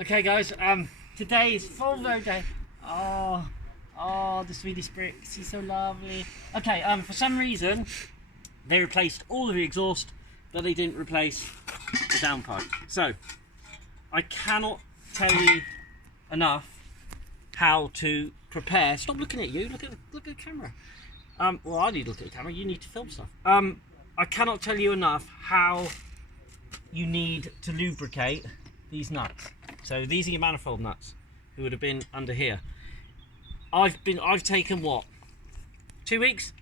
Okay guys, today is Volvo day. Oh, the Swedish bricks, he's so lovely. Okay, for some reason, they replaced all of the exhaust, but they didn't replace the downpipe. So, I cannot tell you enough how to prepare. Stop looking at you, look at the camera. Well, I need to look at the camera, you need to film stuff. I cannot tell you enough how you need to lubricate these nuts. So these are your manifold nuts, who would have been under here. I've taken what, 2 weeks,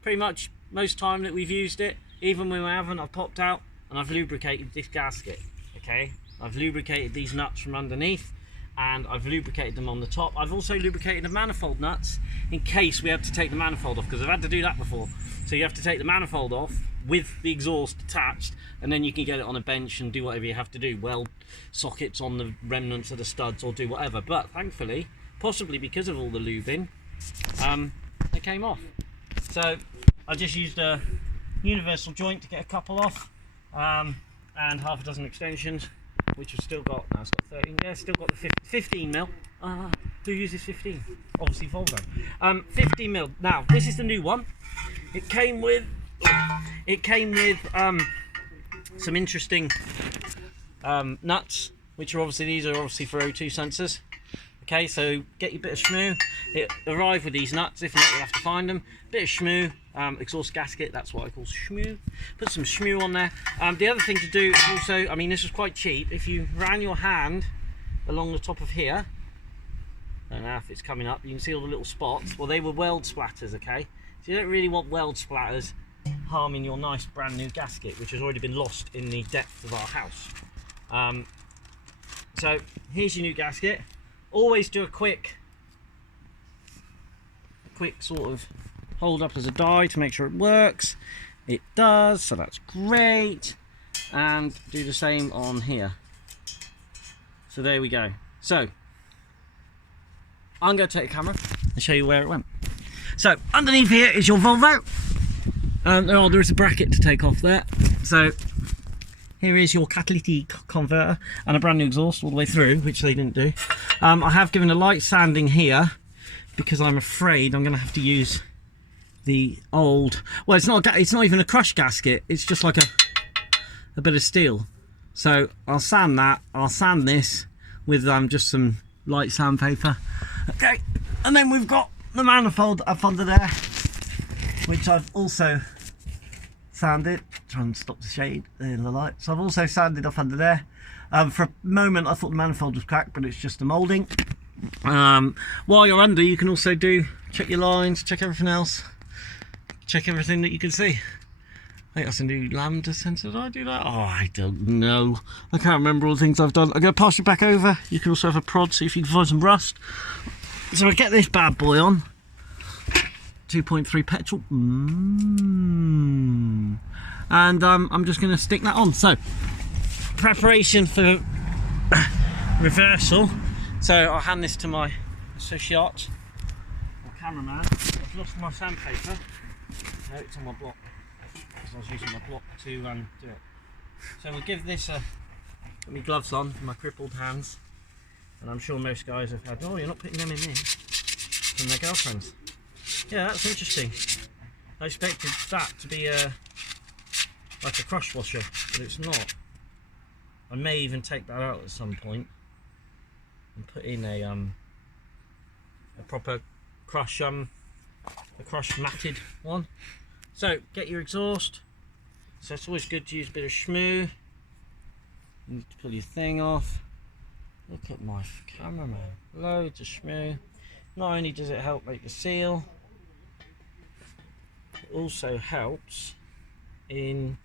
pretty much most time that we've used it. Even when we haven't, I've popped out and I've lubricated this gasket. Okay, I've lubricated these nuts from underneath, and I've lubricated them on the top. I've also lubricated the manifold nuts in case we had to take the manifold off, because I've had to do that before. So you have to take the manifold off with the exhaust attached, and then you can get it on a bench and do whatever you have to do, weld sockets on the remnants of the studs or do whatever. But thankfully, possibly because of all the lubing, they came off. So I just used a universal joint to get a couple off, and half a dozen extensions, which have still got, now it's got 13, yeah, still got the 15 mil. Who uses 15? Obviously Volvo. 15 mil. Now this is the new one. It came with some interesting nuts, which are these are obviously for O2 sensors. Okay, so get your bit of shmoo. It arrived with these nuts. If not, you'll have to find them. Bit of shmoo, exhaust gasket. That's what I call shmoo. Put some shmoo on there. The other thing to do is also, I mean, this was quite cheap. If you ran your hand along the top of here, I don't know if it's coming up. You can see all the little spots. Well, they were weld splatters. Okay, so you don't really want weld splatters harming your nice brand new gasket, which has already been lost in the depth of our house. So here's your new gasket. Always do a quick sort of hold up as a die to make sure it works. It does, so that's great. And do the same on here. So there we go. So I'm going to take a camera and show you where it went. So underneath here is your Volvo. There is a bracket to take off there. So here is your catalytic converter and a brand new exhaust all the way through, which they didn't do. I have given a light sanding here because I'm afraid I'm going to have to use the old. Well, it's not even a crushed gasket. It's just like a bit of steel. So I'll sand that. I'll sand this with just some light sandpaper. Okay, and then we've got the manifold up under there, which I've also sanded. Try and stop the shade in the light. So I've also sanded up under there. For a moment I thought the manifold was cracked, but it's just the moulding. While you're under, you can also check your lines, check everything else, check everything that you can see. I think that's a new lambda sensor. Did I do that? Oh, I don't know. I can't remember all the things I've done. I'm going to pass you back over. You can also have a prod, see if you can find some rust. So I get this bad boy on. 2.3 petrol. And I'm just going to stick that on. So, preparation for reversal. So I'll hand this to my associate, my cameraman. I've lost my sandpaper. No, it's on my block. I was using my block to do it. So we'll give this put my gloves on for my crippled hands, and I'm sure most guys have had, oh, you're not putting them in there, from their girlfriends. Yeah, that's interesting. I expected that to be like a crush washer, but it's not. I may even take that out at some point and put in a proper crush matted one. So get your exhaust. So it's always good to use a bit of shmoo. You need to pull your thing off. Look at my cameraman. Loads of shmoo. Not only does it help make the seal, it also helps in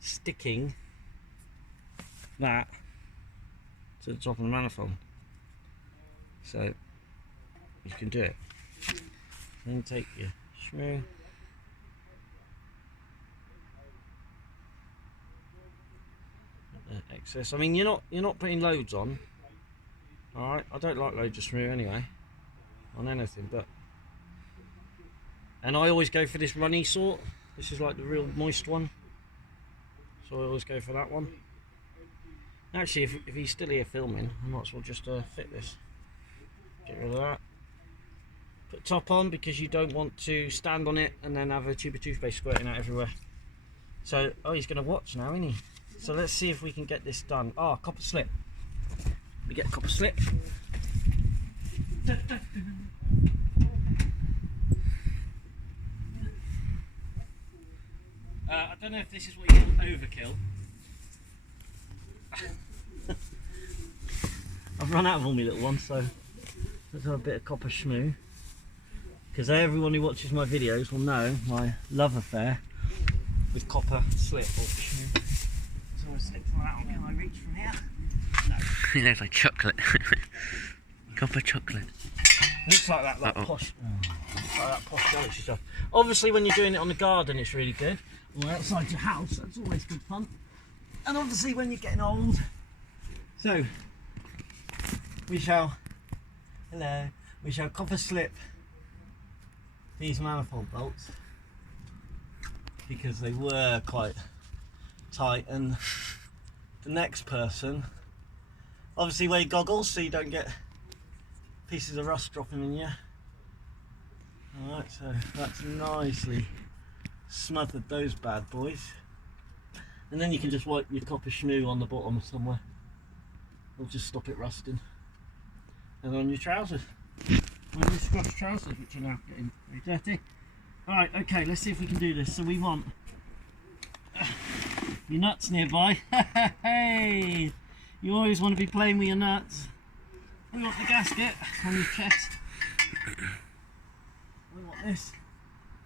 sticking that to the top of the manifold. So you can do it. Then take your shmoo. Excess. I mean, you're not putting loads on. All right. I don't like loads of shmoo anyway on anything, and I always go for this runny sort. This is like the real moist one, so I always go for that one. Actually, if he's still here filming, I might as well just fit this. Get rid of that. Put top on because you don't want to stand on it and then have a tube of toothpaste squirting out everywhere. So, oh, he's going to watch now, isn't he? So let's see if we can get this done. Oh, copper slip. We get a copper slip. I don't know if this is what you call overkill. I've run out of all my little ones, so let's have a bit of copper schmoo. Because everyone who watches my videos will know my love affair with copper slip or schmoo. So I slip from that one. Can I reach from here? No. It looks like chocolate. Copper chocolate. Looks like that posh. Like that posh galaxy stuff. Obviously, when you're doing it on the garden, it's really good. Or outside your house, that's always good fun. And obviously, when you're getting old. So, we shall copper slip these manifold bolts because they were quite tight, and the next person obviously wear goggles so you don't get pieces of rust dropping in you. Alright, so that's nicely smothered those bad boys, and then you can just wipe your copper schmoo on the bottom somewhere. It'll just stop it rusting. And on your trousers, on your scruff trousers, which are now getting very dirty. Alright, okay, let's see if we can do this. So we want your nuts nearby. Hey, you always want to be playing with your nuts. We want the gasket on your chest. We want this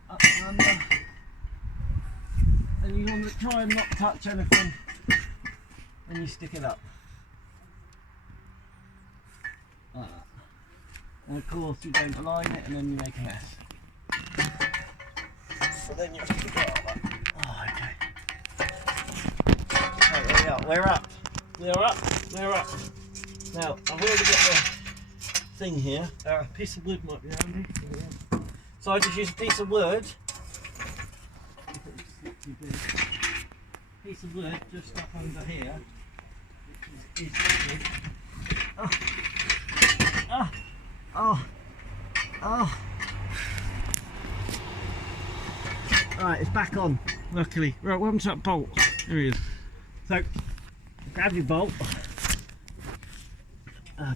up and under. And you want to try and not touch anything when you stick it up. Like that. And of course you don't align it and then you make a mess. So then you have to figure out that. Oh, okay. Right, there we are. We're up. We're up. We're up. Now, I've already got the thing here. A piece of wood might be handy. So I just use a piece of wood. Piece of wood just up under here. Which is good. Oh. Oh. Oh. Oh. Right, it's back on, luckily. Right, welcome to that bolt. There he is. So, grab your bolt.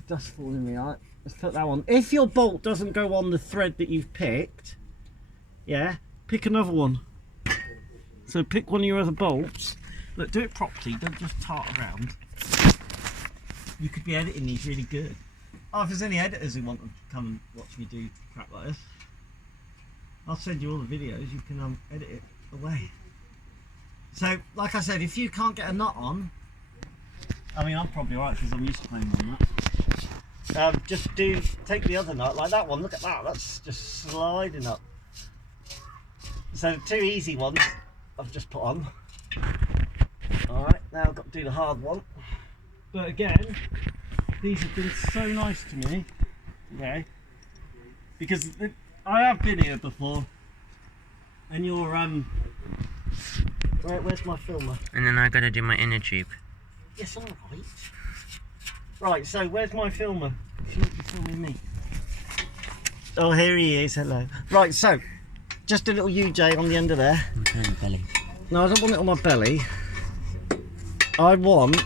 Dust falling in the eye. Let's put that on. If your bolt doesn't go on the thread that you've picked, yeah, pick another one. So pick one of your other bolts. Look, do it properly, don't just tart around. You could be editing these really good. Oh, if there's any editors who want to come and watch me do crap like this, I'll send you all the videos, you can edit it away. So, like I said, if you can't get a nut on, I mean, I'm probably alright because I'm used to playing on that. Just take the other nut, like that one, look at that, that's just sliding up. So the two easy ones I've just put on. Alright, now I've got to do the hard one. But again, these have been so nice to me today, because I have been here before, and you're where's my filmer? And then I gotta do my inner tube. Yes, alright. Right, so where's my filmer? If you want to film me. Oh, here he is, hello. Right, so, just a little UJ on the end of there. On the belly. No, I don't want it on my belly. I want...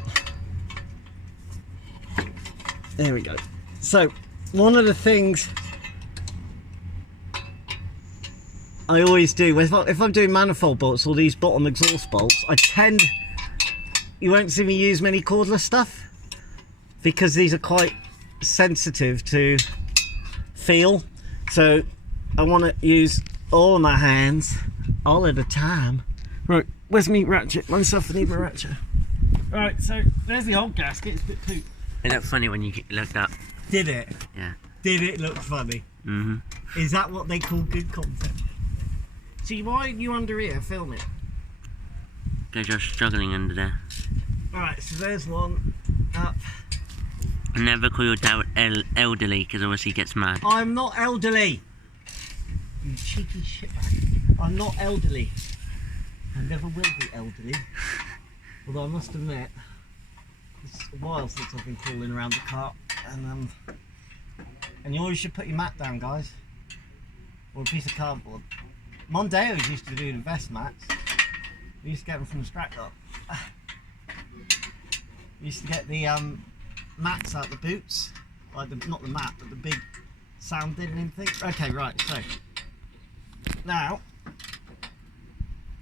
There we go. So, one of the things I always do, if I'm doing manifold bolts or these bottom exhaust bolts, you won't see me use many cordless stuff because these are quite sensitive to feel. So I want to use all of my hands all at a time. Right, where's my ratchet? Myself and need my ratchet. Right, so there's the old gasket. It's a bit too... It looked funny when you looked up. Did it? Yeah. Did it look funny? Mm-hmm. Is that what they call good content? See, why are you under here filming? Because you're struggling under there. Alright, so there's one up. Never call your dad elderly, because obviously he gets mad. I'm not elderly! You cheeky shitbag. I'm not elderly. I never will be elderly. Although I must admit, It's a while since I've been crawling around the cart, and you always should put your mat down, guys, or a piece of cardboard. Mondeos used to do the vest mats. We used to get them from the scrap lot. We used to get the mats out the boots, like not the mat, but the big sound deadening thing. Okay, right. So now,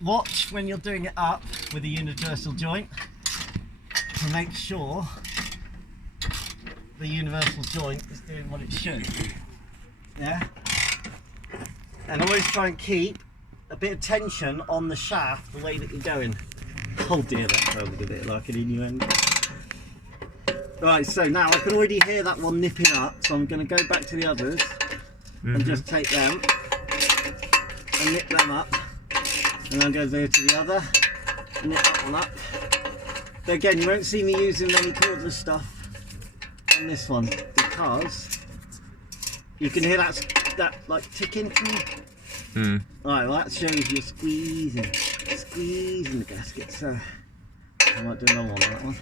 watch when you're doing it up with a universal joint to make sure the universal joint is doing what it should. Yeah. And always try and keep a bit of tension on the shaft the way that you're going. Oh dear, that sounded a bit like an innuendo. Right, so now I can already hear that one nipping up, so I'm going to go back to the others and just take them and nip them up. And then go there to the other, nip that one up. But again, you won't see me using any cordless stuff on this one because you can hear that like ticking. Right, well that shows you squeezing the gasket, so I might do another one on that one.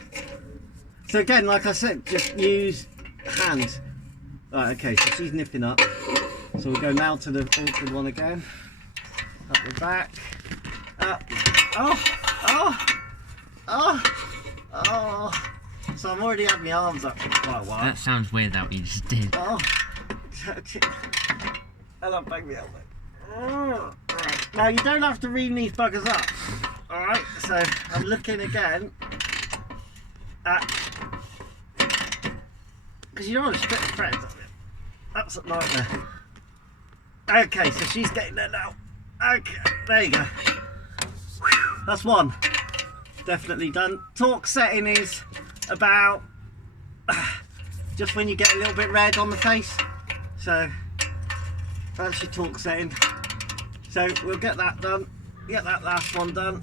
So again, like I said, just use hands. Right, okay, so she's nipping up. So we'll go now to the awkward one again. Up the back. Up. Oh. So I'm already had my arms up for quite a while. That sounds weird that what you just did. Oh. And I'll bang me elbow. Oh. Right. Now you don't have to ream these buggers up. Alright, so I'm looking again at, because you don't want to split the threads up it. That's a nightmare. Okay, so she's getting there now. Okay, there you go. Whew, that's one. Definitely done. Torque setting is about just when you get a little bit red on the face. So that's your torque setting. So we'll get that done. Get that last one done.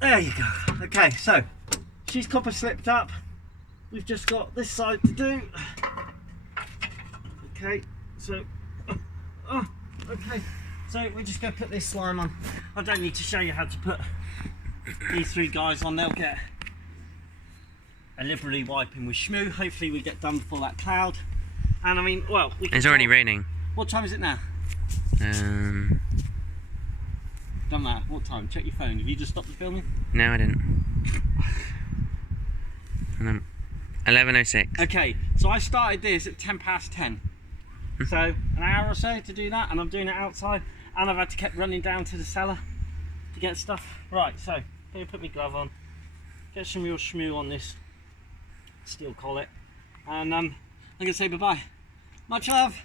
There you go. Okay, so she's copper slipped up. We've just got this side to do. Okay, so okay, so we're just going to put this slime on. I don't need to show you how to put these three guys on. They'll get a liberally wiping with Shmoo. Hopefully we get done before that cloud. And I mean, well, It's already raining. What time is it now? Um, Done that. What time? Check your phone. Have you just stopped the filming? no, I didn't. 11:06. Okay, so I started this at 10:10. So an hour or so to do that, and I'm doing it outside, and I've had to keep running down to the cellar to get stuff. Right, so let me put my glove on, get some real Shmoo on this steel collet, and I'm gonna say bye-bye. Much love.